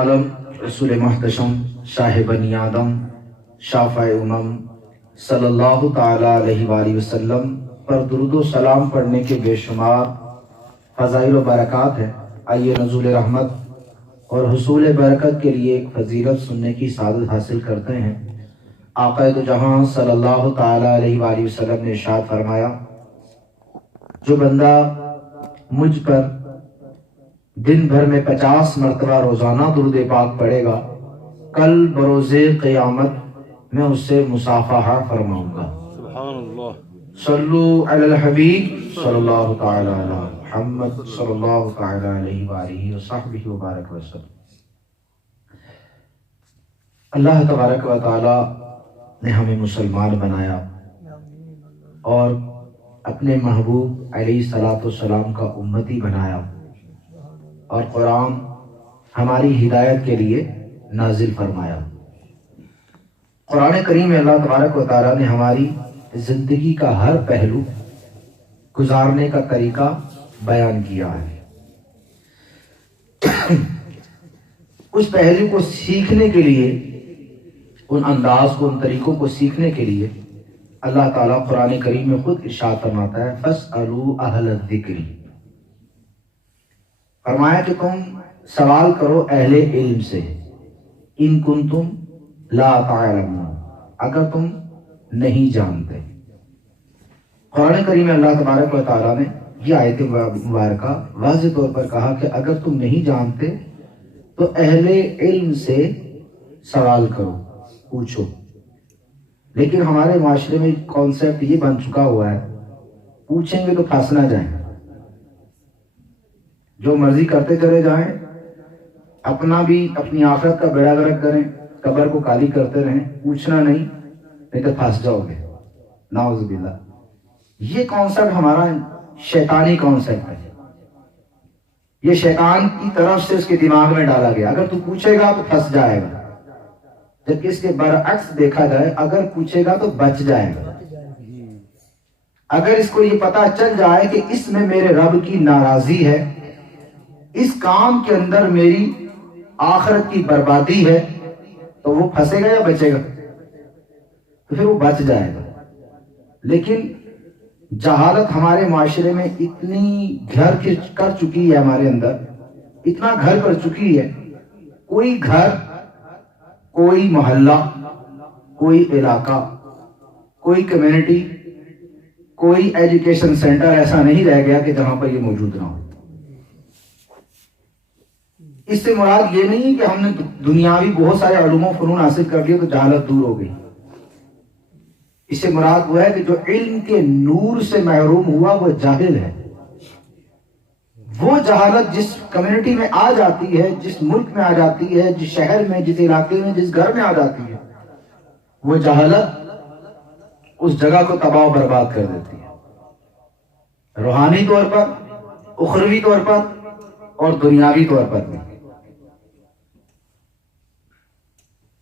عالم رسول محتشم شاہ بنی آدم شافع امم صلی اللہ تعالی علیہ وآلہ وسلم پر درود و سلام پڑھنے کے بے شمار فضائل و برکات ہیں۔ آئیے نزول رحمت اور حصول برکت کے لیے ایک فضیلت سننے کی سعادت حاصل کرتے ہیں۔ آقا دو جہاں صلی اللہ تعالی علیہ وآلہ وسلم نے ارشاد فرمایا، جو بندہ مجھ پر دن بھر میں 50 مرتبہ روزانہ درود پاک پڑھے گا، کل بروز قیامت میں اس سے مصافحہ فرماؤں گا۔ سبحان اللہ۔ صلو علی الحبیب صلی اللہ تعالی علی محمد صلی اللہ تعالی علیہ وآلہ وصحبہ وبارک وسلم۔ اللہ تبارک و تعالی نے ہمیں مسلمان بنایا اور اپنے محبوب علیہ الصلوۃ والسلام کا امتی بنایا، اور قرآن ہماری ہدایت کے لیے نازل فرمایا۔ قرآن کریم میں اللہ تبارک و تعالیٰ نے ہماری زندگی کا ہر پہلو گزارنے کا طریقہ بیان کیا ہے۔ اس پہلو کو سیکھنے کے لیے، ان انداز کو، ان طریقوں کو سیکھنے کے لیے اللہ تعالیٰ قرآن کریم میں خود ارشاد فرماتا ہے، فَاسْأَلُوا أَهْلَ الذِّكْرِ، فرمایا کہ تم سوال کرو اہل علم سے، ان کنتم لا تعلمون، اگر تم نہیں جانتے۔ قرآن کریم میں اللہ تبارک و تعالیٰ نے یہ آیت مبارکہ واضح طور پر کہا کہ اگر تم نہیں جانتے تو اہل علم سے سوال کرو، پوچھو۔ لیکن ہمارے معاشرے میں کانسیپٹ یہ بن چکا ہوا ہے، پوچھیں گے تو پھنس نہ جائیں، جو مرضی کرتے چلے جائیں، اپنا بھی اپنی آخرت کا بیڑا غرق کریں، قبر کو خالی کرتے رہیں، پوچھنا نہیں تو پھنس جاؤ گے، نعوذ باللہ۔ یہ کانسیپٹ ہمارا شیطانی کانسیپٹ ہے، یہ شیطان کی طرف سے اس کے دماغ میں ڈالا گیا، اگر تو پوچھے گا تو پھنس جائے گا، جبکہ اس کے برعکس دیکھا جائے، اگر پوچھے گا تو بچ جائے گا۔ اگر اس کو یہ پتا چل جائے کہ اس میں میرے رب کی ناراضی ہے، اس کام کے اندر میری آخرت کی بربادی ہے، تو وہ پھنسے گا یا بچے گا؟ تو پھر وہ بچ جائے گا۔ لیکن جہالت ہمارے معاشرے میں اتنی گھر کر چکی ہے، ہمارے اندر اتنا گھر کر چکی ہے، کوئی گھر، کوئی محلہ، کوئی علاقہ، کوئی کمیونٹی، کوئی ایجوکیشن سینٹر ایسا نہیں رہ گیا کہ جہاں پر یہ موجود نہ ہو۔ اس سے مراد یہ نہیں کہ ہم نے دنیاوی بہت سارے علوم و فنون حاصل کر لیے تو جہالت دور ہو گئی۔ اس سے مراد وہ ہے کہ جو علم کے نور سے محروم ہوا وہ جاہل ہے۔ وہ جہالت جس کمیونٹی میں آ جاتی ہے، جس ملک میں آ جاتی ہے، جس شہر میں، جس علاقے میں، جس گھر میں آ جاتی ہے، وہ جہالت اس جگہ کو تباہ و برباد کر دیتی ہے، روحانی طور پر، اخروی طور پر اور دنیاوی طور پر بھی۔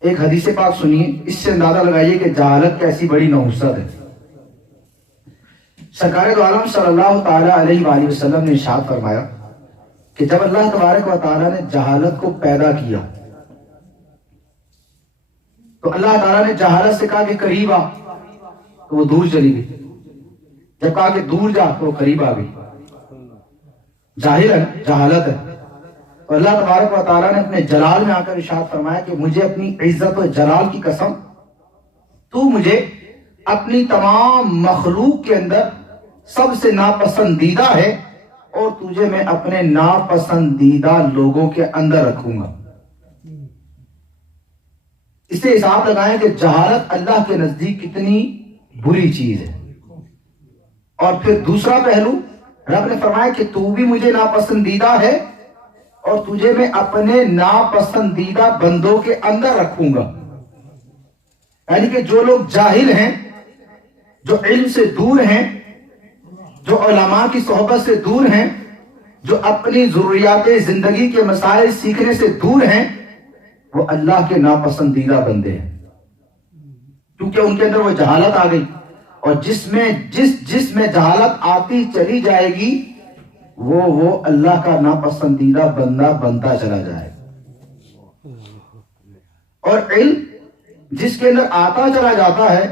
ایک حدیث پاک سنیے، اس سے اندازہ لگائیے کہ جہالت کیسی بڑی نحوست ہے۔ سرکار دو عالم صلی اللہ تعالی علیہ وآلہ وسلم نے ارشاد فرمایا کہ جب اللہ تبارک و تعالی نے جہالت کو پیدا کیا تو اللہ تعالیٰ نے جہالت سے کہا کہ قریب آ، تو وہ دور چلی گئی، جب کہا کہ دور جا تو وہ قریب آ گئی۔ جاہل ہے، جہالت ہے۔ اور اللہ تبارک و تعالیٰ نے اپنے جلال میں آ کر ارشاد فرمایا کہ مجھے اپنی عزت و جلال کی قسم، تو مجھے اپنی تمام مخلوق کے اندر سب سے ناپسندیدہ ہے، اور تجھے میں اپنے ناپسندیدہ لوگوں کے اندر رکھوں گا۔ اس سے حساب لگائیں کہ جہالت اللہ کے نزدیک کتنی بری چیز ہے۔ اور پھر دوسرا پہلو، رب نے فرمایا کہ تو بھی مجھے ناپسندیدہ ہے اور تجھے میں اپنے ناپسندیدہ بندوں کے اندر رکھوں گا۔ یعنی کہ جو لوگ جاہل ہیں، جو علم سے دور ہیں، جو علماء کی صحبت سے دور ہیں، جو اپنی ضروریات زندگی کے مسائل سیکھنے سے دور ہیں، وہ اللہ کے ناپسندیدہ بندے ہیں، کیونکہ ان کے اندر وہ جہالت آ گئی۔ اور جس میں جہالت آتی چلی جائے گی وہ اللہ کا ناپسندیدہ بندہ بنتا چلا جائے گا۔ اور علم جس کے اندر آتا چلا جاتا ہے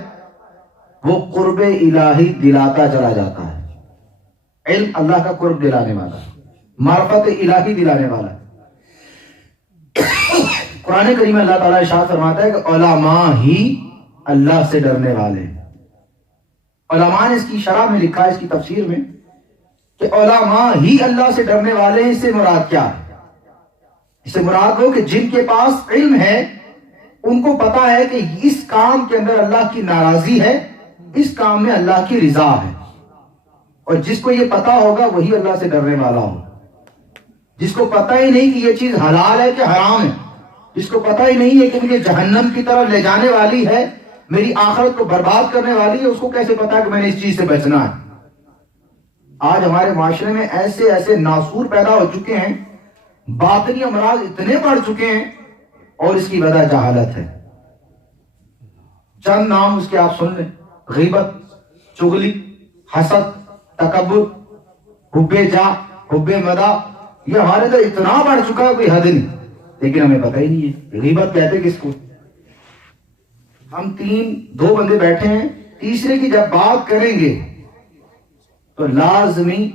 وہ قرب الہی دلاتا چلا جاتا ہے. علم اللہ کا قرب دلانے والا ہے, معرفت الہی دلانے والا ہے. قرآن کریم میں اللہ تعالیٰ ارشاد فرماتا ہے کہ علماء ہی اللہ سے ڈرنے والے ہیں. علماء نے اس کی شرح میں لکھا ہے, اس کی تفسیر میں, کہ علماء ہی اللہ سے ڈرنے والے ہیں. اس سے مراد کیا ہے؟ اس سے مراد ہو کہ جن کے پاس علم ہے ان کو پتا ہے کہ اس کام کے اندر اللہ کی ناراضی ہے, اس کام میں اللہ کی رضا ہے. اور جس کو یہ پتا ہوگا وہی اللہ سے ڈرنے والا ہوگا. جس کو پتا ہی نہیں کہ یہ چیز حلال ہے کہ حرام ہے, جس کو پتا ہی نہیں ہے کہ مجھے جہنم کی طرف لے جانے والی ہے, میری آخرت کو برباد کرنے والی ہے, اس کو کیسے پتا کہ میں نے اس چیز سے بچنا ہے؟ آج ہمارے معاشرے میں ایسے ایسے ناسور پیدا ہو چکے ہیں, باطنی امراض اتنے بڑھ چکے ہیں, اور اس کی وجہ جہالت ہے. چند نام اس کے آپ سن لیں: غیبت, چغلی, حسد, تکبر, حب جاہ, حب مدح. یہ ہمارے اندر اتنا بڑھ چکا ہے کوئی حد نہیں, لیکن ہمیں پتہ ہی نہیں ہے. غیبت کہتے کس کو؟ ہم دو بندے بیٹھے ہیں, تیسرے کی جب بات کریں گے تو لازمی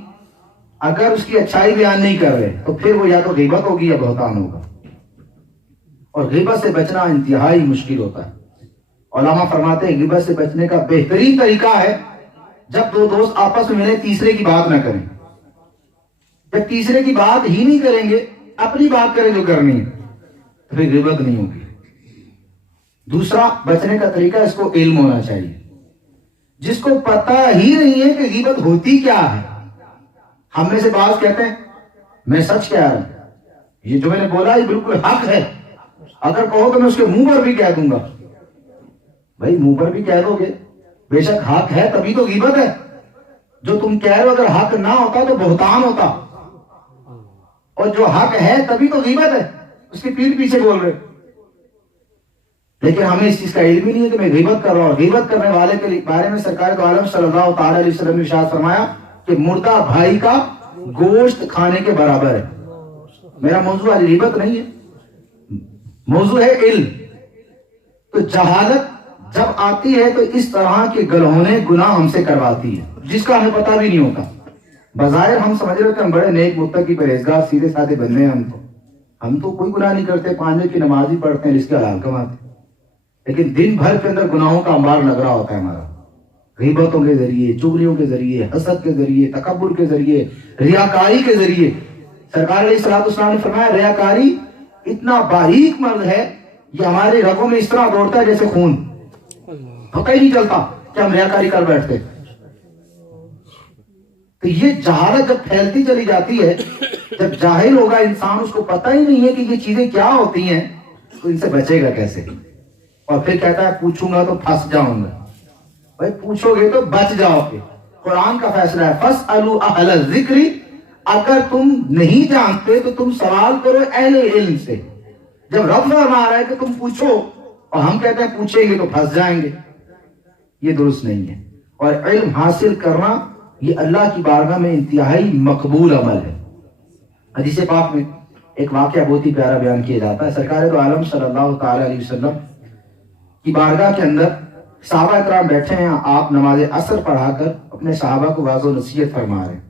اگر اس کی اچھائی بیان نہیں کر رہے تو پھر وہ یا تو غیبت ہوگی یا بہتان ہوگا. اور غیبت سے بچنا انتہائی مشکل ہوتا ہے. علماء فرماتے ہیں غیبت سے بچنے کا بہترین طریقہ ہے جب دو دوست آپس میں ملے تیسرے کی بات نہ کریں. جب تیسرے کی بات ہی نہیں کریں گے, اپنی بات کریں جو کرنی ہے, تو پھر غیبت نہیں ہوگی. دوسرا بچنے کا طریقہ, اس کو علم ہونا چاہیے. جس کو پتہ ہی نہیں ہے کہ غیبت ہوتی کیا ہے. ہم میں سے بعض کہتے ہیں میں سچ کہہ رہا ہوں, یہ جو میں نے بولا یہ بالکل حق ہے, اگر کہو تو میں اس کے منہ پر بھی کہہ دوں گا. بھائی منہ پر بھی کہہ دو گے, بے شک حق ہے تبھی تو غیبت ہے. جو تم کہہ رہے ہو اگر حق نہ ہوتا تو بہتان ہوتا, اور جو حق ہے تبھی تو غیبت ہے. اس کی پیٹھ پیچھے بول رہے. لیکن ہمیں اس چیز کا علم ہی نہیں ہے کہ میں غیبت کر رہا ہوں. غیبت کرنے والے کے بارے میں سرکار دو عالم صلی اللہ تعالی علیہ وسلم نے ارشاد فرمایا کہ مردہ بھائی کا گوشت کھانے کے برابر ہے. میرا موضوع آج غیبت نہیں ہے, موضوع ہے علم. تو جہالت جب آتی ہے تو اس طرح کے گلہونے گناہ ہم سے کرواتی ہے, جس کا ہمیں پتہ بھی نہیں ہوتا. بظاہر ہم سمجھ رہے کہ ہم بڑے نیک متقی پرہیزگار سیدھے سادے بندے ہیں. ہم تو کوئی گناہ نہیں کرتے, 5 وقت کی نماز ہی پڑھتے ہیں, رزق حلال کماتے, لیکن دن بھر کے اندر گناہوں کا انبار لگ رہا ہوتا ہے ہمارا. غیبتوں کے ذریعے, چغلیوں کے ذریعے, حسد کے ذریعے, تکبر کے ذریعے, ریاکاری کے ذریعے. سرکار علیہ الصلوۃ والسلام نے فرمایا ریاکاری اتنا باریک مرض ہے, یہ ہمارے رگوں میں اس طرح دوڑتا ہے جیسے خون, پتہ ہی نہیں چلتا کہ ہم ریاکاری کر بیٹھتے. تو یہ جہالت جب پھیلتی چلی جاتی ہے, جب جاہل ہوگا انسان, اس کو پتہ ہی نہیں ہے کہ یہ چیزیں کیا ہوتی ہیں, تو ان سے بچے گا کیسے؟ اور پھر کہتا ہے پوچھوں گا تو پھنس جاؤں گا. بھائی پوچھو گے تو بچ جاؤ گے. قرآن کا فیصلہ ہے فَاسْأَلُوا أَهْلَ الذِّكْرِ, اگر تم نہیں جانتے تو تم سوال کرو اہل علم سے. جب رب فرما رہا ہے کہ تم پوچھو اور ہم کہتے ہیں پوچھیں گے تو پھنس جائیں گے, یہ درست نہیں ہے. اور علم حاصل کرنا یہ اللہ کی بارگاہ میں انتہائی مقبول عمل ہے. حدیث پاک میں ایک واقعہ بہت ہی پیارا بیان کیا جاتا ہے. سرکار دو عالم صلی اللہ تعالی علیہ وسلم کی بارگاہ کے اندر صحابہ اکرام بیٹھے ہیں. آپ نماز عصر پڑھا کر اپنے صحابہ کو واضح و نصیحت فرما رہے ہیں.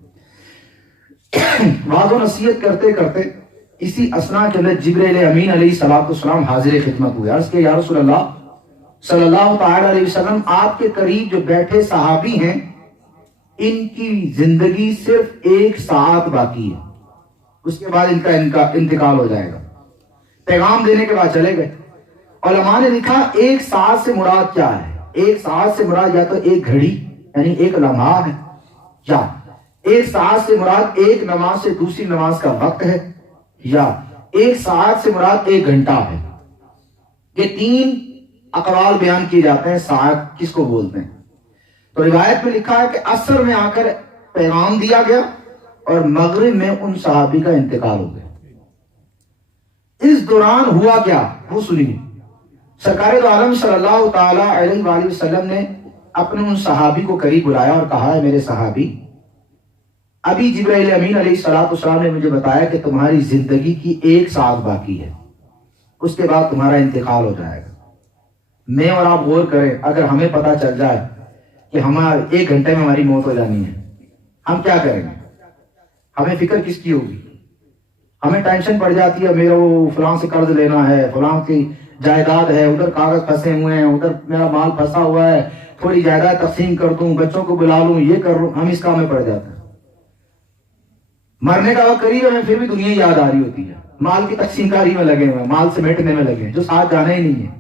واضح و نصیحت کرتے کرتے اسی اثناء کے اندر جبرائیل امین علیہ الصلوۃ والسلام حاضر خدمت ہوئے. عرض کہ یا رسول اللہ صلی اللہ تعالی علیہ وسلم, آپ کے قریب جو بیٹھے صحابی ہیں ان کی زندگی صرف 1 ساعت باقی ہے, اس کے بعد ان کا انتقال ہو جائے گا. پیغام دینے کے بعد چلے گئے. علماء نے لکھا 1 ساعت سے مراد کیا ہے؟ 1 ساعت سے مراد یا تو 1 گھڑی یعنی 1 لمحہ ہے, یا 1 ساعت سے مراد 1 نماز سے دوسری نماز کا وقت ہے, یا 1 ساعت سے مراد 1 گھنٹہ ہے. یہ 3 اقوال بیان کیے جاتے ہیں ساعت کس کو بولتے ہیں. تو روایت میں لکھا ہے کہ عصر میں آ کر پیغام دیا گیا اور مغرب میں ان صحابی کا انتقال ہو گیا. اس دوران ہوا کیا وہ سنیے. سرکار دو عالم صلی اللہ تعالی علیہ وآلہ وسلم نے اپنے ان صحابی کو قریب بلایا اور کہا, ہے میرے صحابی, ابھی جبرائیل امین علیہ الصلوۃ والسلام نے مجھے بتایا کہ تمہاری زندگی کی 1 ساعت باقی ہے, اس کے بعد تمہارا انتقال ہو جائے گا. میں اور آپ غور کریں, اگر ہمیں پتا چل جائے کہ ہمارا 1 گھنٹے میں ہماری موت ہو جانی ہے, ہم کیا کریں گے؟ ہمیں فکر کس کی ہوگی؟ ہمیں ٹینشن پڑ جاتی ہے, میرا وہ فلاں سے قرض لینا ہے, فلاں کی جائیداد ہے, ادھر کاغذ پھنسے ہوئے ہیں, ادھر میرا مال پھنسا ہوا ہے, تھوڑی جائیداد تقسیم کر دوں, بچوں کو بلا لوں, یہ کر لوں. ہم اس کام میں پڑ جاتے ہیں. مرنے کا وقت قریب ہے, ہمیں پھر بھی دنیا یاد آ رہی ہوتی ہے, مال کی تقسیم کاری میں لگے ہوئے, مال سمیٹنے میں لگے ہیں, جو ساتھ جانا ہی نہیں ہے.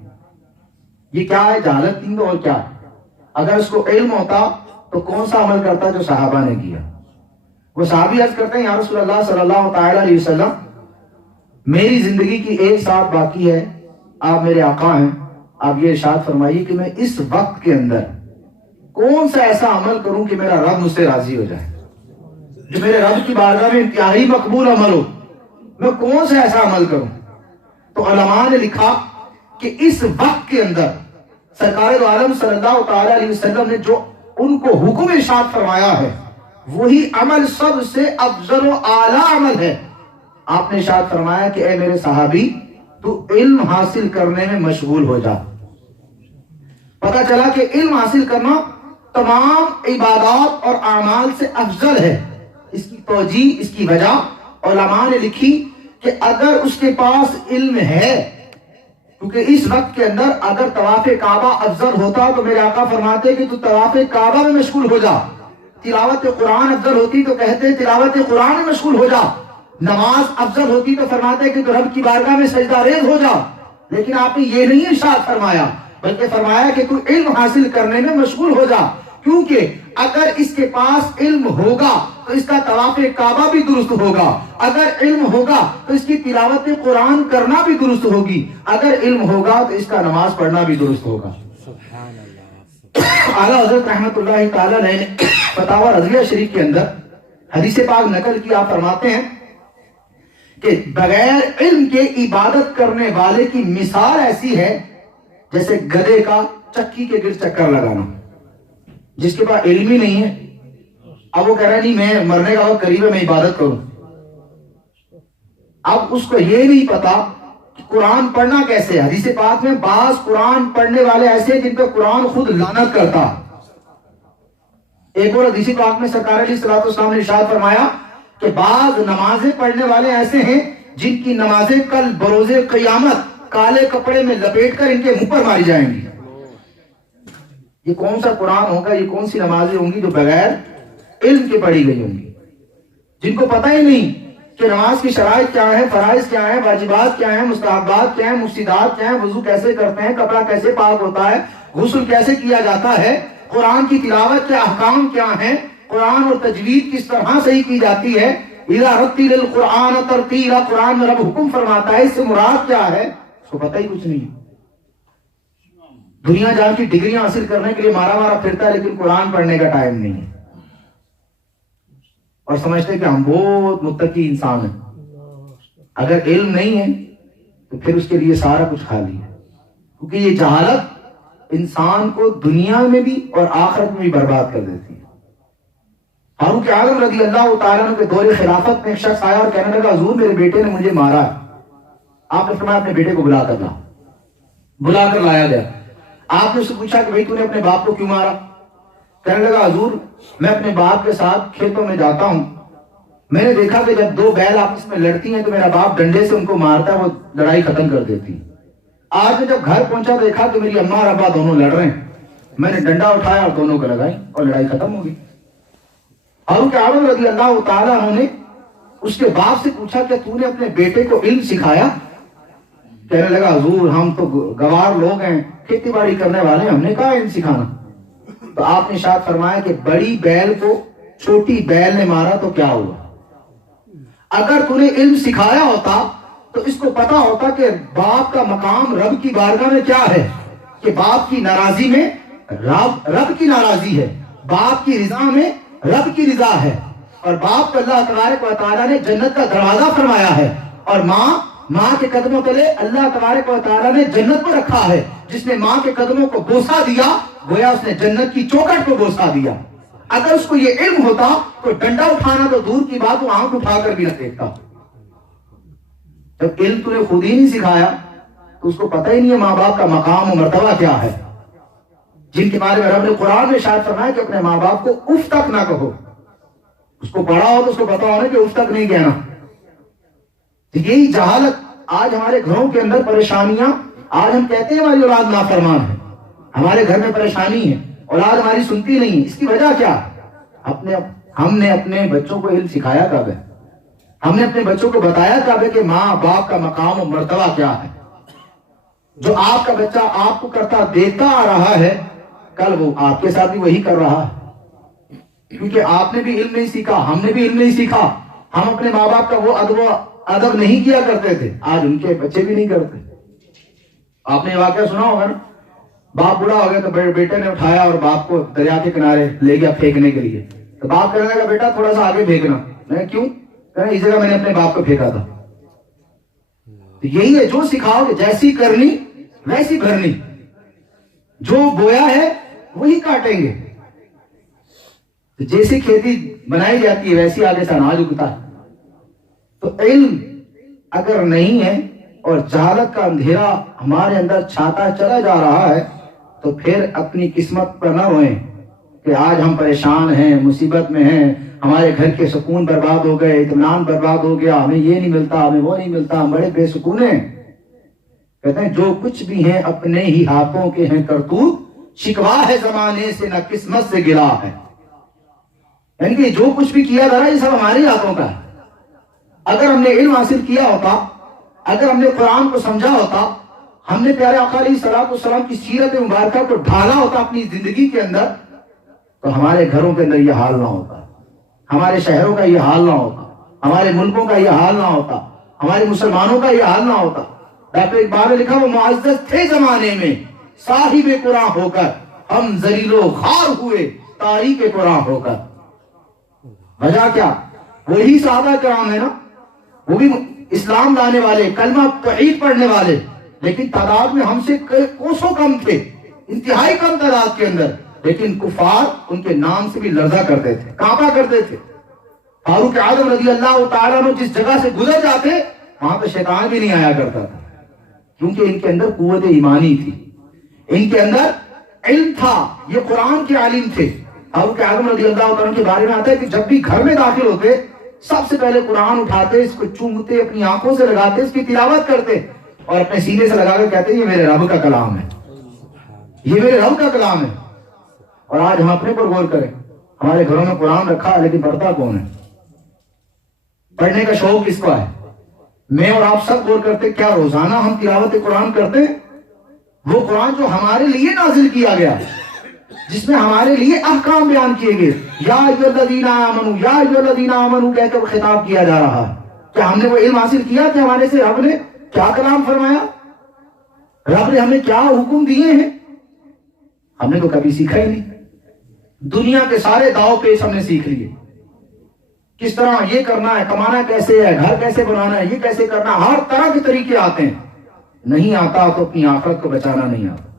یہ کیا ہے؟ جہالت تھی تو اور کیا ہے؟ اگر اس کو علم ہوتا تو کون سا عمل کرتا جو صحابہ نے کیا؟ وہ صحابی عرض کرتے ہیں, یا رسول اللہ صلی اللہ تعالی علیہ وسلم, میری زندگی کی 1 سال باقی ہے, آپ میرے آقا ہیں, آپ یہ ارشاد فرمائیے کہ میں اس وقت کے اندر کون سا ایسا عمل کروں کہ میرا رب مجھ سے راضی ہو جائے, جو میرے رب کی بارگاہ میں انتہائی مقبول عمل ہو. میں کون سا ایسا عمل کروں؟ تو علماء نے لکھا کہ اس وقت کے اندر سرکار دو عالم صلی اللہ تعالی علیہ وسلم نے جو ان کو حکم ارشاد فرمایا ہے, وہی عمل سب سے افضل و اعلیٰ عمل ہے. آپ نے ارشاد فرمایا کہ اے میرے صحابی, تو علم حاصل کرنے میں مشغول ہو جا. پتا چلا کہ علم حاصل کرنا تمام عبادات اور اعمال سے افضل ہے. اس کی توجیہ, اس کی وجہ علماء نے لکھی کہ اگر اس کے پاس علم ہے, کیونکہ اس وقت کے اندر اگر طواف کعبہ افضل ہوتا تو میرے آقا فرماتے کہ تو طواف کعبہ میں مشغول ہو جا. تلاوت قرآن افضل ہوتی تو کہتے تلاوت قرآن میں مشغول ہو جا. نماز افضل ہوتی تو فرماتے کہ تو رب کی بارگاہ میں سجدہ ریز ہو جا. لیکن آپ نے یہ نہیں ارشاد فرمایا, بلکہ فرمایا کہ تو علم حاصل کرنے میں مشغول ہو جا, کیونکہ اگر اس کے پاس علم ہوگا تو اس کا طواف کعبہ بھی درست ہوگا, اگر علم ہوگا تو اس کی تلاوت قرآن کرنا بھی درست ہوگی, اگر علم ہوگا تو اس کا نماز پڑھنا بھی درست ہوگا. اعلیٰ حضرت رحمت اللہ تعالیٰ نے فتاوی رضویہ شریف کے اندر حدیث پاک نقل کی, آپ فرماتے ہیں کہ بغیر علم کے عبادت کرنے والے کی مثال ایسی ہے جیسے گدھے کا چکی کے گرد چکر لگانا. جس کے پاس علم ہی نہیں ہے, اب وہ کہہ رہا ہے نہیں میں مرنے کا وقت قریب ہے, میں عبادت کروں. اب اس کو یہ نہیں پتا کہ قرآن پڑھنا کیسے ہے. حدیث پاک میں بعض قرآن پڑھنے والے ایسے ہیں جن پہ قرآن خود لعنت کرتا. ایک اور حدیث پاک میں سرکار علیہ الصلوۃ والسلام نے ارشاد فرمایا کہ بعض نمازیں پڑھنے والے ایسے ہیں جن کی نمازیں کل بروز قیامت کالے کپڑے میں لپیٹ کر ان کے منہ پر ماری جائیں گی. یہ کون سا قرآن ہوگا, یہ کون سی نمازیں ہوں گی جو بغیر علم کے پڑھی گئی ہوں گی, جن کو پتہ ہی نہیں کہ نماز کی شرائط کیا ہے, فرائض کیا ہیں, واجبات کیا ہیں, مستحبات کیا ہیں, مفسدات کیا ہیں, وضو کیسے کرتے ہیں, کپڑا کیسے پاک ہوتا ہے, غسل کیسے کیا جاتا ہے, قرآن کی تلاوت کے احکام کیا ہیں, قرآن اور تجوید کس طرح صحیح کی جاتی ہے. اذا رتل القرآن ترتیلا, قرآن میں رب حکم فرماتا ہے, اس سے مراد کیا ہے, اس کو پتہ ہی کچھ نہیں. دنیا جان کی ڈگریاں حاصل کرنے کے لیے مارا مارا پھرتا ہے, لیکن قرآن پڑھنے کا ٹائم نہیں ہے, اور سمجھتے ہیں کہ ہم بہت متقی انسان ہیں. اگر علم نہیں ہے تو پھر اس کے لیے سارا کچھ خالی ہے, کیونکہ یہ جہالت انسان کو دنیا میں بھی اور آخرت میں بھی برباد کر دیتی ہے. فاروق اعظم رضی اللہ تعالیٰ عنہ کے دور خلافت میں ایک شخص آیا اور کہنے لگا حضور میرے بیٹے نے مجھے مارا ہے. آپ نے فرمایا اپنے بیٹے کو بلا کر لا. بلا کر لایا گیا. آپ نے اس سے پوچھا کہ بھائی تو نے اپنے باپ کو کیوں مارا؟ کہنے لگا حضور میں اپنے باپ کے ساتھ کھیتوں میں جاتا ہوں, میں نے دیکھا کہ جب 2 بیل آپس میں لڑتی ہیں تو میرا باپ ڈنڈے سے ان کو مارتا ہے, وہ لڑائی ختم کر دیتی. آج میں جب گھر پہنچا دیکھا کہ میری اماں اور ابا دونوں لڑ رہے ہیں, میں نے ڈنڈا اٹھایا اور دونوں کو لگائی اور لڑائی ختم ہو گئی. فاروق اعظم رضی اللہ تعالیٰ عنہ نے اس کے باپ سے پوچھا کہ تو نے اپنے بیٹے کو علم سکھایا؟ کہنے لگا حضور ہم تو گوار لوگ ہیں, کھیتی باڑی کرنے والے ہیں, ہم نے کہا علم سکھانا. تو آپ نے ارشاد فرمایا کہ بڑی بیل کو چھوٹی بیل نے مارا تو کیا ہوا؟ اگر تو نے علم سکھایا ہوتا تو اس کو پتا ہوتا کہ باپ کا مقام رب کی بارگاہ میں کیا ہے, کہ باپ کی ناراضی میں رب کی ناراضی ہے, باپ کی رضا میں رب کی رضا ہے, اور باپ کو اللہ تبارک و تعالیٰ نے جنت کا دروازہ فرمایا ہے, اور ماں کے قدموں تلے اللہ تبارک و تعالیٰ نے جنت کو رکھا ہے. جس نے ماں کے قدموں کو بوسہ دیا گویا اس نے جنت کی چوکھٹ کو بوسہ دیا. اگر اس کو یہ علم ہوتا تو ڈنڈا اٹھانا تو دور کی بات, وہ آنکھ اٹھا کر بھی نہ دیکھتا. جب علم تو نے خود ہی نہیں سکھایا تو اس کو پتہ ہی نہیں ہے ماں باپ کا مقام و مرتبہ کیا ہے، جن کے بارے میں رب نے قرآن میں شاید فرمایا کہ اپنے ماں باپ کو اف تک نہ کہو. اس کو پڑھا ہو تو اس کو پتا ہونا کہ اف تک نہیں کہنا. یہی جہالت آج ہمارے گھروں کے اندر پریشانیاں. آج ہم کہتے ہیں ہماری اولاد نافرمان ہے، ہمارے گھر میں پریشانی ہے، اولاد ہماری سنتی نہیں ہے. اس کی وجہ کیا؟ ہم نے اپنے بچوں کو علم سکھایا کب ہے؟ ہم نے اپنے بچوں کو بتایا کب ہے کہ ماں باپ کا مقام و مرتبہ کیا ہے؟ جو آپ کا بچہ آپ کو کرتا دیکھتا آ رہا ہے، کل وہ آپ کے ساتھ بھی وہی کر رہا ہے، کیونکہ آپ نے بھی علم نہیں سیکھا، ہم نے بھی علم نہیں سیکھا. ہم اپنے ماں باپ کا وہ ادب نہیں کیا کرتے تھے، آج ان کے بچے بھی نہیں کرتے. آپ نے واقعہ سنا ہوگا نا، باپ بوڑھا ہو گیا تو بیٹے نے اٹھایا اور باپ کو دریا کے کنارے لے گیا پھینکنے کے لیے. تو باپ کہنے لگا بیٹا تھوڑا سا آگے پھینکنا. میں کیوں؟ کہنا اس جگہ میں نے اپنے باپ کو پھینکا تھا. تو یہی ہے، جو سکھاؤ گے جیسی کرنی ویسی بھرنی، جو بویا ہے وہی کاٹیں گے. جیسی کھیتی بنائی جاتی ہے ویسی آگے سے اناج اگتا ہے. تو علم اگر نہیں ہے اور جہالت کا اندھیرا ہمارے اندر چھاتا چلا جا رہا ہے تو پھر اپنی قسمت پر نہ روئیں کہ آج ہم پریشان ہیں، مصیبت میں ہیں، ہمارے گھر کے سکون برباد ہو گئے، اطمینان برباد ہو گیا، ہمیں یہ نہیں ملتا، ہمیں وہ نہیں ملتا، ہم بڑے بے سکون ہیں. کہتے ہیں جو کچھ بھی ہیں اپنے ہی ہاتھوں کے ہیں کرتوت، شکوا ہے زمانے سے نہ قسمت سے گلا ہے. یعنی کہ جو کچھ بھی کیا جا رہا ہے یہ سب ہمارے ہاتھوں کا ہے. اگر ہم نے علم حاصل کیا ہوتا، اگر ہم نے قرآن کو سمجھا ہوتا، ہم نے پیارے آقا علیہ الصلوۃ والسلام کی سیرت مبارکہ کو ڈھالا ہوتا اپنی زندگی کے اندر، تو ہمارے گھروں کے اندر یہ حال نہ ہوتا، ہمارے شہروں کا یہ حال نہ ہوتا، ہمارے ملکوں کا یہ حال نہ ہوتا، ہمارے مسلمانوں کا یہ حال نہ ہوتا. ڈاکٹر اقبال نے لکھا وہ معزز تھے زمانے میں صاحب قرآن ہو کر، ہم ذلیل و خوار ہوئے تاریخ قرآن ہو کر. وجہ کیا؟ وہی صحابہ کرام ہے نا، وہ بھی اسلام لانے والے، کلمہ توحید پڑھنے والے، لیکن تعداد میں ہم سے کوسوں کم تھے، انتہائی کم تعداد کے اندر، لیکن کفار ان کے نام سے بھی لرزا کرتے تھے، کانپا کرتے تھے. فاروق اعظم رضی اللہ تعالیٰ عنہ جس جگہ سے گزر جاتے وہاں پہ شیطان بھی نہیں آیا کرتا تھا، کیونکہ ان کے اندر قوت ایمانی تھی، ان کے اندر علم تھا، یہ قرآن کے عالم تھے. فاروق اعظم رضی اللہ تعالیٰ عنہ کے بارے میں آتا ہے کہ جب بھی گھر میں داخل ہوتے سب سے پہلے قرآن اٹھاتے، اس کو چومتے، اپنی آنکھوں سے لگاتے، اس کی تلاوت کرتے اور اپنے سینے سے لگا کر کہتے یہ میرے رب کا کلام ہے، یہ میرے رب کا کلام ہے. اور آج ہم اپنے پر غور کریں، ہمارے گھروں میں قرآن رکھا ہے لیکن پڑھتا کون ہے؟ پڑھنے کا شوق کس کو ہے؟ میں اور آپ سب غور کرتے کیا روزانہ ہم تلاوت قرآن کرتے ہیں؟ وہ قرآن جو ہمارے لیے نازل کیا گیا، جس میں ہمارے لیے احکام بیان کیے گئے، یا ایھا الذین آمنوا، یا ایھا الذین آمنوا کہہ کر خطاب کیا جا رہا ہے. کیا ہم نے وہ علم حاصل کیا کہ ہمارے سے رب نے کیا کلام فرمایا، رب نے ہمیں کیا حکم دیے ہیں؟ ہم نے تو کبھی سیکھا ہی نہیں. دنیا کے سارے داؤ پیش ہم نے سیکھ لیے، کس طرح یہ کرنا ہے، کمانا کیسے ہے، گھر کیسے بنانا ہے، یہ کیسے کرنا، ہر طرح کے طریقے آتے ہیں. نہیں آتا تو اپنی آخرت کو بچانا نہیں آتا،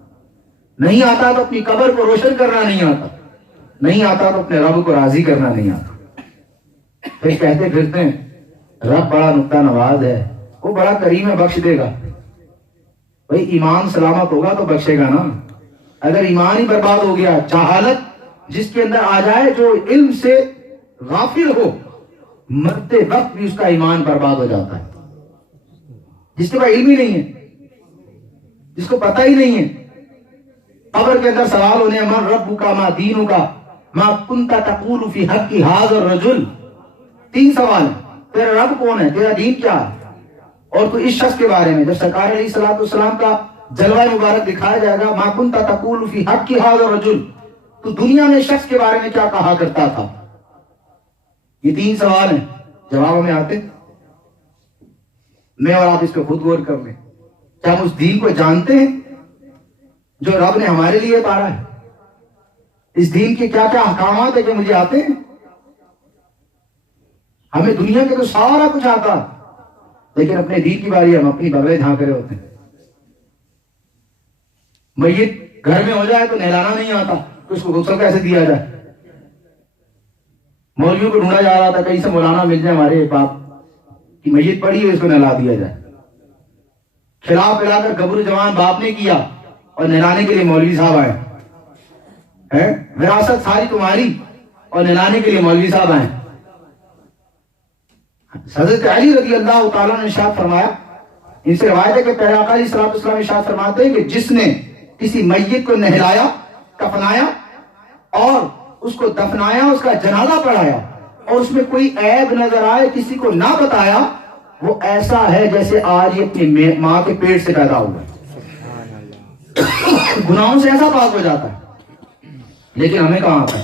نہیں آتا تو اپنی قبر کو روشن کرنا نہیں آتا، نہیں آتا تو اپنے رب کو راضی کرنا نہیں آتا. پھر کہتے پھرتے ہیں رب بڑا نکتہ نواز ہے، وہ بڑا کریم ہے، بخش دے گا. بھئی ایمان سلامت ہوگا تو بخشے گا نا. اگر ایمان ہی برباد ہو گیا، جہالت جس کے اندر آ جائے، جو علم سے غافل ہو، مرتے وقت بھی اس کا ایمان برباد ہو جاتا ہے. جس کے پاس علم ہی نہیں ہے، جس کو پتہ ہی نہیں ہے، قبر کے اندر سوال ہونے من ربک ما دینک ما کنت تقول فی حق ھذا الرجل. 3 سوال ہیں، تیرا رب کون ہے، تیرا دین کیا ہے، اور تو اس شخص کے بارے میں جب سرکار علیہ الصلوۃ والسلام کا جلوہ مبارک دکھایا جائے گا، ما کنت تقول فی حق ھذا الرجل، تو دنیا میں شخص کے بارے میں کیا کہا کرتا تھا. یہ 3 سوال ہیں، جواب ہمیں آتے. میں اور آپ اس پہ خود غور کر لیں، کیا ہم اس دین کو جانتے ہیں جو رب نے ہمارے لیے اتارا ہے؟ اس دین کے کیا کیا احکامات ہیں کہ مجھے آتے ہیں؟ ہمیں دنیا کے تو سارا کچھ آتا، لیکن اپنے دین کی باری ہم اپنی بغلیں جھانک رہے ہوتے ہیں. میت گھر میں ہو جائے تو نہلانا نہیں آتا، تو اس کو غسل کیسے دیا جائے؟ مولویوں کو ڈھونڈا جا رہا تھا کہیں سے مولانا مل جائے ہمارے باپ کی میت پڑی ہے، اس کو نہلا دیا جائے. کھلا پلا کر گبرو جوان باپ نے کیا اور نہلانے کے لیے مولوی صاحب آئے. وراثت ساری تمہاری اور نہلانے کے لیے مولوی صاحب آئے. حضرت علی رضی اللہ تعالیٰ نے ارشاد فرمایا, ان سے روایت ہے کہ پیارے آقا علیہ الصلوۃ والسلام ارشاد فرماتے ہیں کہ جس نے کسی میت کو نہلایا, کفنایا اور اس کو دفنایا, اس کا جنازہ پڑھایا اور اس میں کوئی عیب نظر آئے, کسی کو نہ بتایا, وہ ایسا ہے جیسے آج یہ اپنی ماں کے پیٹ سے پیدا ہوا ہے. گناہوں سے ایسا پاک ہو جاتا ہے. لیکن ہمیں کہاں آتا ہے؟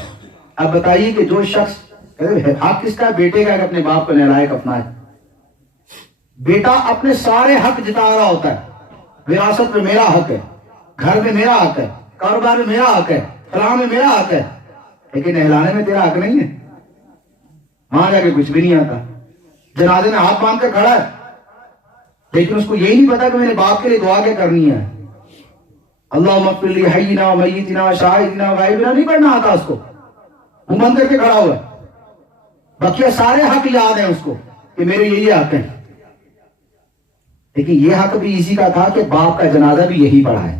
اب بتائیے کہ جو شخص حق کس کا, بیٹے کا, کہ اپنے باپ کو نہلائے کفنائے. بیٹا اپنے سارے حق جتا رہا ہوتا ہے, وراثت میں میرا حق ہے, گھر میں میرا حق ہے, کاروبار میں میرا حق ہے, فلاں میں میرا حق ہے, لیکن نہلانے میں تیرا حق نہیں ہے. وہاں جا کے کچھ بھی نہیں آتا. جنازے میں ہاتھ باندھ کر کھڑا ہے, لیکن اس کو یہی نہیں پتا کہ میں نے باپ کے لیے دعا کیا کرنی ہے. اللہم اغفر لی حینا و میتنا و شاہدنا و غائبنا نہیں پڑھنا آتا اس کو, وہ بند کر کے کھڑا ہوا ہے. بقیہ سارے حق یاد ہیں اس کو کہ میرے یہی حق ہیں, لیکن یہ حق بھی اسی کا تھا کہ باپ کا جنازہ بھی یہی پڑھا ہے.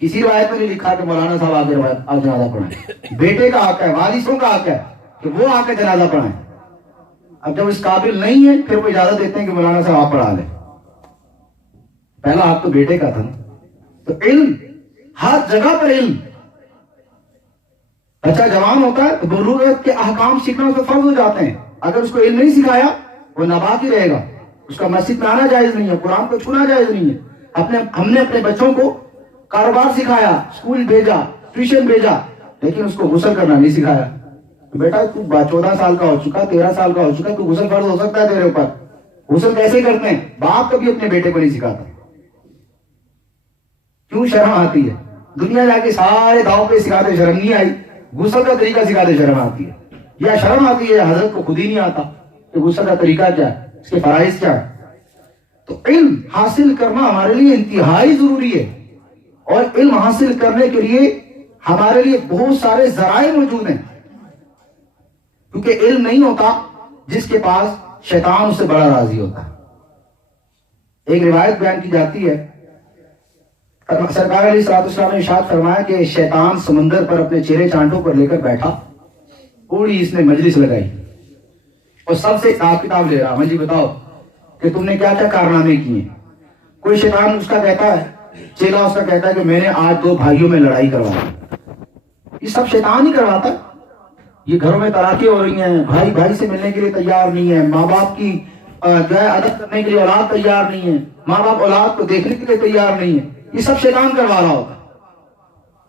کسی روایت میں نہیں لکھا کہ مولانا صاحب آگے جنازہ پڑھائیں. بیٹے کا حق ہے, وارثوں کا حق ہے کہ وہ آ کے جنازہ پڑھائیں. اب جب اس قابل نہیں ہے پھر وہ اجازت دیتے ہیں کہ مولانا صاحب آپ پڑھا لیں. پہلا حق تو بیٹے کا تھا نا. تو علم, ہر جگہ پر علم. بچہ جوان ہوتا ہے تو بلوغت کے احکام سیکھنا اس کو فرض ہو جاتے ہیں. اگر اس کو علم نہیں سکھایا وہ ناباک ہی رہے گا. اس کا مسجد میں آنا جائز نہیں ہے, قرآن کو چھونا جائز نہیں ہے. ہم نے اپنے بچوں کو کاروبار سکھایا, اسکول بھیجا, ٹیوشن بھیجا, لیکن اس کو غسل کرنا نہیں سکھایا. بیٹا تو 14 سال کا ہو چکا, 13 سال کا ہو چکا, تو غسل فرض ہو سکتا ہے تیرے اوپر. غسل کیسے کرتے ہیں؟ باپ کبھی اپنے بیٹے کو نہیں سکھاتا. کیوں؟ شرم آتی ہے. دنیا جا کے سارے داؤں پہ سکھاتے, شرم نہیں آئی. غسل کا طریقہ سکھاتے, شرم آتی ہے. یا شرم آتی ہے حضرت کو خود ہی نہیں آتا کہ غسل کا طریقہ کیا ہے, اس کے فرائض کیا ہے. تو علم حاصل کرنا ہمارے لیے انتہائی ضروری ہے, اور علم حاصل کرنے کے لیے ہمارے لیے بہت سارے ذرائع موجود ہیں. کیونکہ علم نہیں ہوتا جس کے پاس, شیطان اس سے بڑا راضی ہوتا ہے. ایک روایت بیان کی جاتی ہے, سرکار علیہ الصلوۃ والسلام نے ارشاد فرمایا کہ شیطان سمندر پر اپنے چہرے چانٹوں پر لے کر بیٹھا, پوری اس نے مجلس لگائی اور سب سے کتاب لے رہا, جی بتاؤ کہ تم نے کیا کیا کارنامے کیے. کوئی شیطان اس کا کہتا ہے, چیلا اس کا کہتا ہے کہ میں نے آج 2 بھائیوں میں لڑائی کروائی. یہ سب شیطان ہی کرواتا ہے. یہ گھروں میں طلاقیں ہو رہی ہیں, بھائی بھائی سے ملنے کے لیے تیار نہیں ہے, ماں باپ کی جو ہے ادب کرنے کے لیے اولاد تیار نہیں ہے, ماں باپ اولاد کو دیکھنے کے لیے تیار نہیں ہے. یہ سب شیطان کروا رہا ہوتا.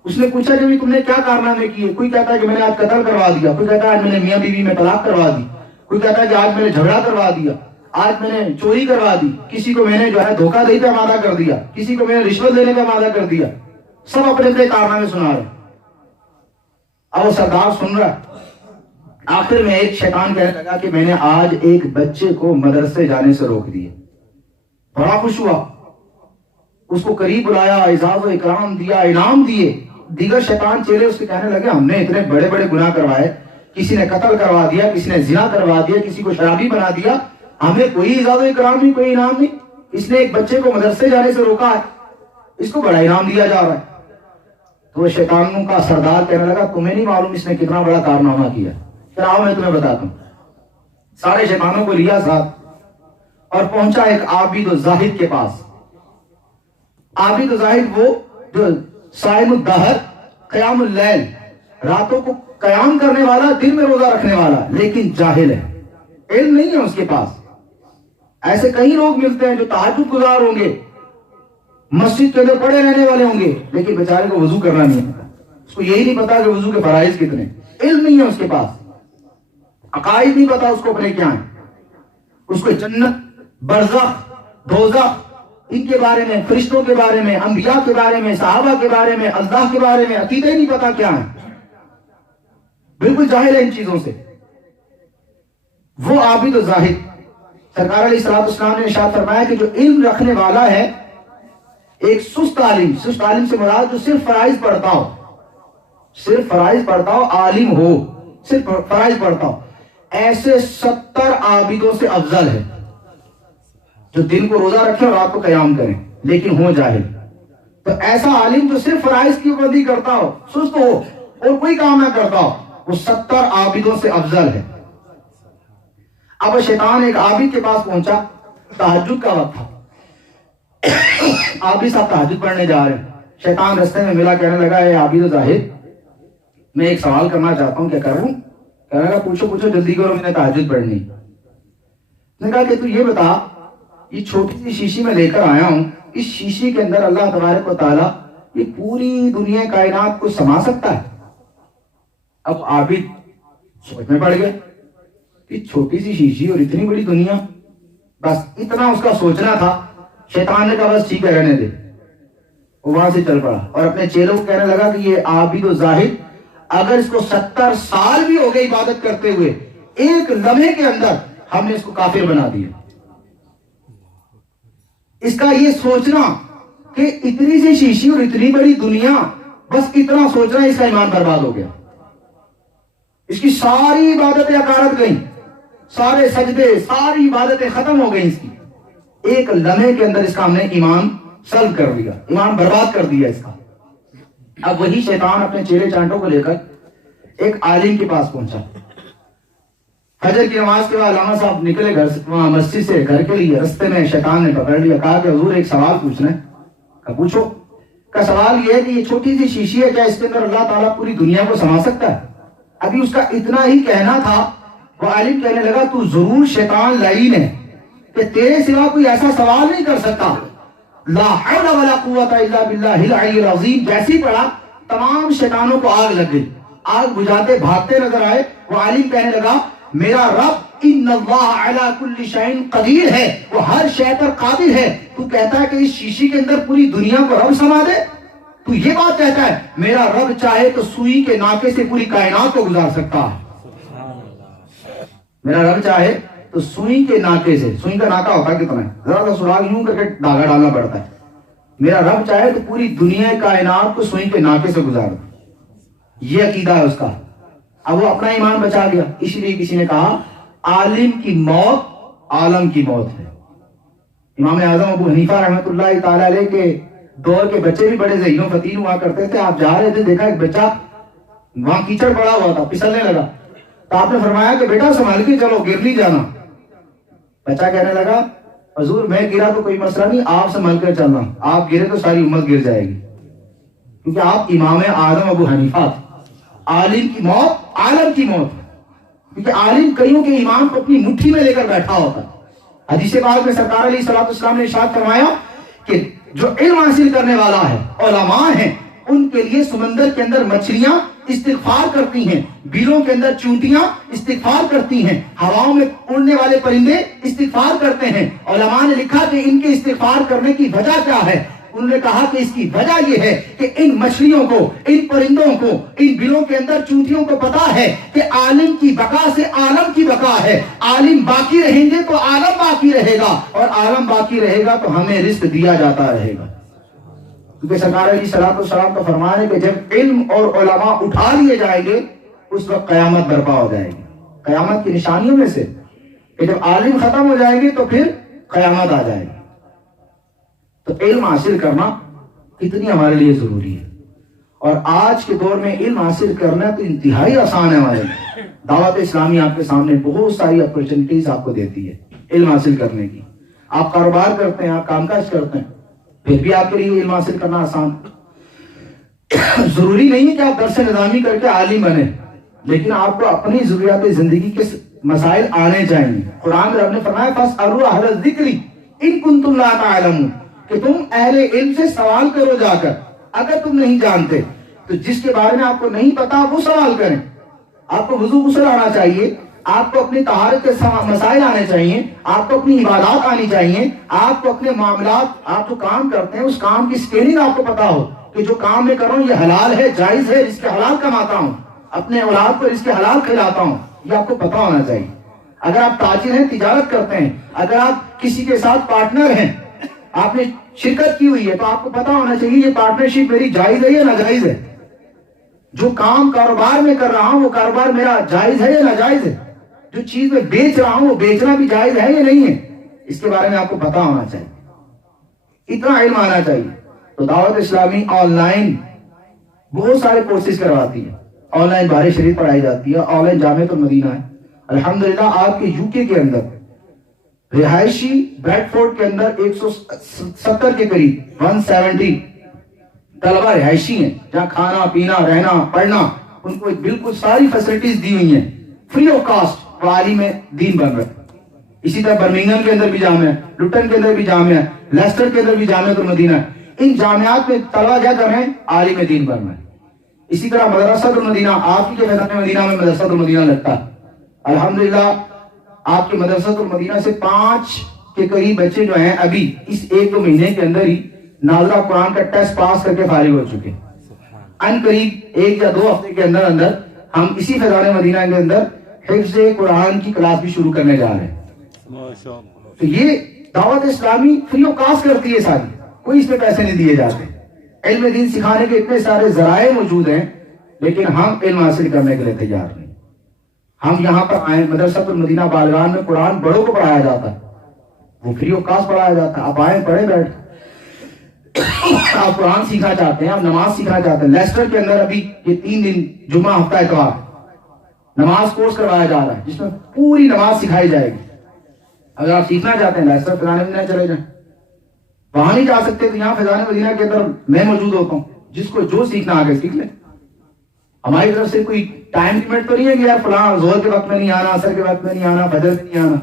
اس نے پوچھا کہ تم نے کیا کارنامے کیے. کوئی کہتا ہے کہ میں نے آج قتل کروا دیا, کوئی کہتا ہے آج میں نے میاں بیوی میں طلاق کروا دی, کوئی کہتا ہے کہ آج میں نے جھگڑا کروا دیا, آج میں نے چوری کروا دی, کسی کو میں نے جو ہے دھوکہ دہی کا وعدہ کر دیا, کسی کو میں نے رشوت لینے کا وعدہ کر دیا. سب اپنے اپنے کارنامے سنا رہے. اب وہ سردار سن رہا. آخر میں ایک شیطان کہنے لگا کہ میں نے آج ایک بچے کو مدرسے جانے سے روک دیا. بڑا خوش ہوا, اس کو قریب بلایا, اعزاز و اکرام دیا, انعام دیے. دیگر شیطان چہرے اس کے کہنے لگے ہم نے اتنے بڑے بڑے گناہ کروائے, کسی نے قتل کروا دیا, کسی نے زنا کروا دیا, کسی کو شرابی بنا دیا, ہمیں کوئی اعزاز و اکرام نہیں, کوئی انعام نہیں. اس نے ایک بچے کو مدرسے جانے سے روکا ہے, اس کو بڑا انعام دیا جا رہا ہے. تو وہ شیطانوں کا سردار کہنے لگا تمہیں نہیں معلوم اس نے کتنا بڑا کارنامہ کیا. پھر آؤ میں تمہیں بتاتا ہوں. سارے شیطانوں کو لیا ساتھ اور پہنچا ایک عابد و زاہد کے پاس. عابد و زاہد وہ جو صائم الدہر, قیام اللیل, راتوں کو قیام کرنے والا, دن میں روزہ رکھنے والا, لیکن جاہل ہے, علم نہیں ہے اس کے پاس. ایسے کئی لوگ ملتے ہیں جو تہجد گزار ہوں گے, مسجد کے اندر پڑے رہنے والے ہوں گے, لیکن بیچارے کو وضو کرنا نہیں پتا. اس کو یہی نہیں پتا کہ وضو کے فرائض کتنے. علم نہیں ہے اس کے پاس, عقائد نہیں پتا اس کو اپنے کیا ہیں. اس کو جنت, برزخ, دوزخ ان کے بارے میں, فرشتوں کے بارے میں, انبیاء کے بارے میں, صحابہ کے بارے میں, اللہ کے بارے میں عقیدہ ہی نہیں پتا کیا ہے. بالکل جاہل ہے ان چیزوں سے. وہ عابد و زاہد, سرکار علیہ الصلوۃ والسلام نے ارشاد فرمایا کہ جو علم رکھنے والا ہے, ایک سست عالم سے مراد جو صرف فرائض پڑھتا ہو, صرف فرائض پڑھتا ہو, عالم ہو, صرف فرائض پڑھتا ہو, ایسے 70 عابدوں سے افضل ہے. جو دن کو روزہ رکھے اور رات کو قیام کریں لیکن ہو جاہل. تو ایسا عالم جو صرف فرائض کی پابندی کرتا ہو، سست ہو اور کوئی کام نہ کرتا ہو، وہ 70 عابدوں سے افضل ہے. اب شیطان ایک عابد کے پاس پہنچا، تہجد کا وقت تھا، عابد صاحب تہجد پڑھنے جا رہے ہیں. شیطان رستے میں ملا، کہنے لگا اے عابد و زاہد، میں ایک سوال کرنا چاہتا ہوں، کیا کروں؟ کہنے لگا پوچھو پوچھو، جلدی کرو، میں نے تہجد پڑھنی. نے کہا کہ تو یہ بتا، یہ چھوٹی سی شیشی میں لے کر آیا ہوں، اس شیشی کے اندر اللہ تبارک و تعالیٰ یہ پوری دنیا کائنات کو سما سکتا ہے؟ اب عابد سوچ میں پڑ گیا کہ چھوٹی سی شیشی اور اتنی بڑی دنیا، بس اتنا اس کا سوچنا تھا. شیطان نے کہا بس ٹھیک ہے، رہنے دے. وہ وہاں سے چل پڑا اور اپنے چیلوں کو کہنے لگا کہ یہ عابد و زاہد اگر اس کو 70 سال بھی ہو گئے عبادت کرتے ہوئے، ایک لمحے کے اندر ہم نے اس کو کافر بنا دیا. اس کا یہ سوچنا کہ اتنی سی شیشی اور اتنی بڑی دنیا، بس اتنا سوچنا، اس کا ایمان برباد ہو گیا. اس کی ساری عبادتیں اکارت گئیں، سارے سجدے، ساری عبادتیں ختم ہو گئیں. اس کی ایک لمحے کے اندر اس کا ہم نے ایمان سلب کر دیا، ایمان برباد کر دیا اس کا. اب وہی شیطان اپنے چیلے چانٹوں کو لے کر ایک عالم کے پاس پہنچا. فجر کی نماز کے بعد علامہ صاحب نکلے گھر سے، وہاں مسجد سے گھر کے لیے. رستے میں شیطان نے پکڑ لیا، کہا کہ حضور ایک سوال پوچھنا ہے. کہا پوچھو. کا سوال یہ ہے کہ یہ چھوٹی سی شیشی ہے، کیا اس کے اندر اللہ تعالیٰ پوری دنیا کو سما سکتا ہے؟ ابھی اس کا اتنا ہی کہنا تھا، وہ عالم کہنے لگا تو ضرور شیطان لعین ہے کہ تیرے سوا کوئی ایسا سوال نہیں کر سکتا. لا حول ولا قوت الا باللہ العلی العظیم جیسی پڑھا، تمام شیطانوں کو آگ لگ گئی. آگ بجھاتے بھاگتے نظر آئے. وہ عالم کہنے لگا میرا رب ان اللہ علی کل شیء قدیر ہے، وہ ہر شے پر قادر ہے. تو کہتا ہے کہ اس شیشی کے اندر پوری دنیا کو رب سما دے؟ تو یہ بات کہتا ہے میرا رب چاہے تو سوئی کے ناکے سے پوری کائنات کو گزار سکتا ہے. میرا رب چاہے تو سوئی کے ناکے سے، سوئی کا ناکا ہوتا کتنا ہے، ذرا سا سراغ یوں کر کے دھاگا ڈالنا پڑتا ہے. میرا رب چاہے تو پوری دنیا کائنات کو سوئی کے ناکے سے گزار دے. یہ عقیدہ ہے اس کا. اب وہ اپنا ایمان بچا گیا. اس لیے کسی نے کہا عالم کی موت عالم کی موت ہے. امام اعظم ابو حنیفہ رحمۃ اللہ تعالی علیہ کے دور کے بچے بھی بڑے ذہین و فطین ہوا کرتے تھے. آپ جا رہے تھے، دیکھا ایک بچہ وہاں کیچڑ پڑا ہوا تھا، پھسلنے لگا. تو آپ نے فرمایا کہ بیٹا سنبھال کے چلو، گر نہیں جانا. بچہ کہنے لگا حضور میں گرا تو کوئی مسئلہ نہیں، آپ سنبھال کر چلنا، آپ گرے تو ساری امت گر جائے گی. کیونکہ آپ امام اعظم ابو حنیفہ تھے. عالم کی موت عالم کی موت، کیونکہ عالم کئیوں کے ایمان کو اپنی مٹھی میں لے کر بیٹھا ہوتا. حدیث پاک میں سرکار علیہ الصلوۃ والسلام نے ارشاد فرمایا کہ جو علم حاصل کرنے والا ہے، علماء ہیں، ان کے لیے سمندر کے اندر مچھلیاں استغفار کرتی ہیں، بیلوں کے اندر چونٹیاں استغفار کرتی ہیں، ہواؤں میں اڑنے والے پرندے استغفار کرتے ہیں. علماء نے لکھا کہ ان کے استغفار کرنے کی وجہ کیا ہے. انہوں نے کہا کہ اس کی وجہ یہ ہے کہ ان مچھلیوں کو، ان پرندوں کو، ان بلوں کے اندر چونٹیوں کو پتا ہے کہ عالم کی بقا سے عالم کی بقا ہے. عالم باقی رہیں گے تو عالم باقی رہے گا، اور عالم باقی رہے گا تو ہمیں رزق دیا جاتا رہے گا. کیونکہ سرکار علیہ الصلوۃ والسلام کا فرمان ہے کہ جب علم اور علماء اٹھا لیے جائیں گے اس وقت قیامت برپا ہو جائے گی. قیامت کی نشانیوں میں سے کہ جب عالم ختم ہو جائیں گے تو پھر قیامت آ جائے گی. تو علم حاصل کرنا کتنی ہمارے لیے ضروری ہے. اور آج کے دور میں علم حاصل کرنا تو انتہائی آسان ہے ہمارے لیے. دعوت اسلامی آپ کے سامنے بہت ساری اپرچونٹیز آپ کو دیتی ہے علم حاصل کرنے کی. آپ کاروبار کرتے ہیں، آپ کام کاج کرتے ہیں، پھر بھی آپ کے لیے علم حاصل کرنا آسان. ضروری نہیں ہے کہ آپ درس نظامی کر کے عالم بنے، لیکن آپ کو اپنی ضروریات زندگی کے مسائل آنے چاہیے. قرآن میں رب نے فرمایا فاسألوا اہل الذکر ان کنتم لا تعلمون، کہ تم اہل علم سے سوال کرو جا کر اگر تم نہیں جانتے. تو جس کے بارے میں آپ کو نہیں پتا وہ سوال کریں. آپ کو وضو غسل آنا چاہیے، آپ کو اپنی طہارت کے مسائل آنے چاہیے، آپ کو اپنی عبادات آنی چاہیے، آپ کو اپنے معاملات، آپ جو کام کرتے ہیں اس کام کی اسکیلنگ آپ کو پتا ہو کہ جو کام میں کر رہا ہوں یہ حلال ہے، جائز ہے، اس کے حلال کماتا ہوں، اپنے اولاد کو اس کے حلال کھلاتا ہوں، یہ آپ کو پتا ہونا چاہیے. اگر آپ تاجر ہیں، تجارت کرتے ہیں، اگر آپ کسی کے ساتھ پارٹنر ہیں، آپ نے شرکت کی ہوئی ہے، تو آپ کو پتا ہونا چاہیے یہ پارٹنرشپ میری جائز ہے یا ناجائز ہے. جو کام کاروبار میں کر رہا ہوں وہ کاروبار میرا جائز ہے یا ناجائز ہے. جو چیز میں بیچ رہا ہوں وہ بیچنا بھی جائز ہے یا نہیں ہے. اس کے بارے میں آپ کو پتا ہونا چاہیے، اتنا علم آنا چاہیے. تو دعوت اسلامی آن لائن بہت سارے کورسز کرواتی ہے، آن لائن بہار شریف پڑھائی جاتی ہے، آن لائن جامعۃ المدینہ ہے. الحمدللہ آپ کے یو کے اندر رہائشی بریڈ فورڈ کے اندر 170 کے قریب 170 طلبہ رہائشی ہیں، جہاں کھانا پینا رہنا پڑھنا ان کو بالکل ساری فیسلٹیز دی ہوئی ہیں فری آف کاسٹ، وہ عالم دین بن رہے ہیں. اسی طرح برمنگھم کے اندر بھی جامعہ ہے، لٹن کے اندر بھی جامعہ ہے، لیسٹر کے اندر بھی جامعۃ المدینہ ہے. ان جامعات میں طلبہ کیا کر رہے ہیں؟ عالم دین بن رہے ہیں. اسی طرح مدرسۃ المدینہ، آپ کی فیضان مدینہ میں مدرسۃ المدینہ لگتا ہے. الحمدللہ آپ کے مدرسۃ المدینہ سے 5 کے قریب بچے جو ہیں ابھی اس 1-2 مہینے کے اندر ہی نازلہ قرآن کا ٹیسٹ پاس کر کے فارغ ہو چکے. ان قریب 1 یا 2 ہفتے کے اندر ہم اسی فیضان مدینہ کے اندر حفظ قرآن کی کلاس بھی شروع کرنے جا رہے ہیں. تو یہ دعوت اسلامی فری آف کاسٹ کرتی ہے ساری، کوئی اس میں پیسے نہیں دیے جاتے. علم دین سکھانے کے اتنے سارے ذرائع موجود ہیں، لیکن ہم علم حاصل کرنے کے لیے تیار نہیں. ہم یہاں پر آئے، مدرسۃ المدینہ بالغان میں قرآن بڑوں کو پڑھایا جاتا ہے، وہ فری آف کاسٹ پڑھایا جاتا ہے. آپ آئیں، پڑھے بیٹھ. آپ قرآن سیکھنا چاہتے ہیں، آپ نماز سیکھنا چاہتے ہیں، لیسٹر کے اندر ابھی یہ 3 دن جمعہ ہفتہ اتوار نماز کورس کروایا جا رہا ہے، جس میں پوری نماز سکھائی جائے گی. اگر آپ سیکھنا چاہتے ہیں لیسٹر فیضان مدینہ چلے جائیں. وہاں نہیں جا سکتے تو یہاں فیضان مدینہ کے اندر میں موجود ہوتا ہوں، جس کو جو سیکھنا آگے سیکھ لیں. ہماری طرف سے کوئی ٹائم لمٹ تو نہیں ہے کہ یار فلاں زہر کے وقت میں نہیں آنا، عصر کے وقت میں نہیں آنا، فجر میں نہیں آنا.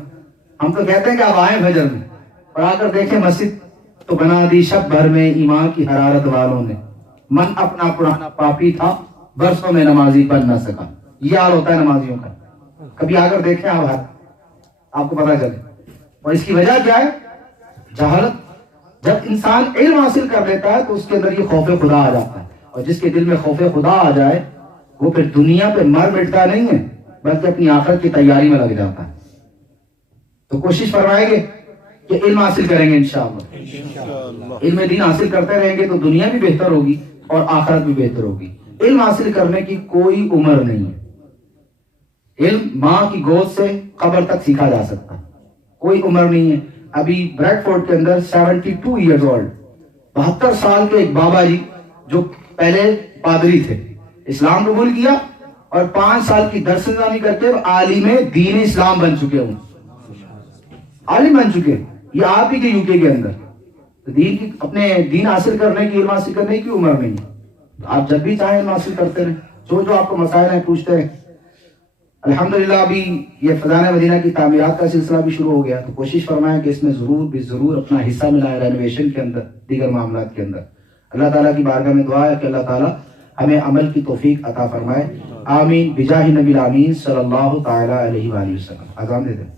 ہم تو کہتے ہیں کہ آپ آئیں فجر میں اور آ کر دیکھیں مسجد تو بنا دی شب بھر میں ایمان کی حرارت والوں نے. من اپنا پرانا پاپی تھا، برسوں میں نمازی بن نہ سکا. یہ حال ہوتا ہے نمازیوں کا. کبھی آ کر دیکھیں آپ کو پتا چلے. اور اس کی وجہ کیا ہے؟ جہالت. جب انسان علم حاصل کر لیتا ہے تو اس کے اندر یہ خوف خدا آ جاتا ہے، اور جس کے دل میں خوف خدا آ جائے وہ پھر دنیا پہ مر مٹتا نہیں ہے، بلکہ اپنی آخرت کی تیاری میں لگ جاتا ہے. تو کوشش فرمائیں گے کہ علم حاصل کریں گے انشاءاللہ. علم دین حاصل کرتے رہیں گے تو دنیا بھی بہتر ہوگی اور آخرت بھی بہتر ہوگی. علم حاصل کرنے کی کوئی عمر نہیں ہے. علم ماں کی گود سے قبر تک سیکھا جا سکتا ہے، کوئی عمر نہیں ہے. ابھی بریڈ فورڈ کے اندر 72 ایئرز اولڈ 72 سال کے ایک بابا جی جو پہلے پادری تھے، اسلام قبول کیا اور 5 سال کی درس نظامی کر کے عالم دین اسلام بن چکے ہوں، عالم بن چکے. یہ آپ ہی کے یو کے اندر دین کی اپنے دین حاصل کرنے کی، علم حاصل کرنے کی عمر نہیں ہے. آپ جب بھی چاہیں علم حاصل کرتے رہیں، جو آپ کو مسائل ہیں پوچھتے رہیں. الحمدللہ ابھی یہ فیضان مدینہ کی تعمیرات کا سلسلہ بھی شروع ہو گیا، تو کوشش فرمائیں کہ اس میں ضرور اپنا حصہ ملائے، رینوویشن کے اندر، دیگر معاملات کے اندر. اللہ تعالیٰ کی بارگاہ میں دعا ہے کہ اللہ تعالیٰ ہمیں عمل کی توفیق عطا فرمائے. آمین بجاہ نبی الامین صلی اللہ تعالیٰ علیہ وآلہ وسلم. اذان دے دیں.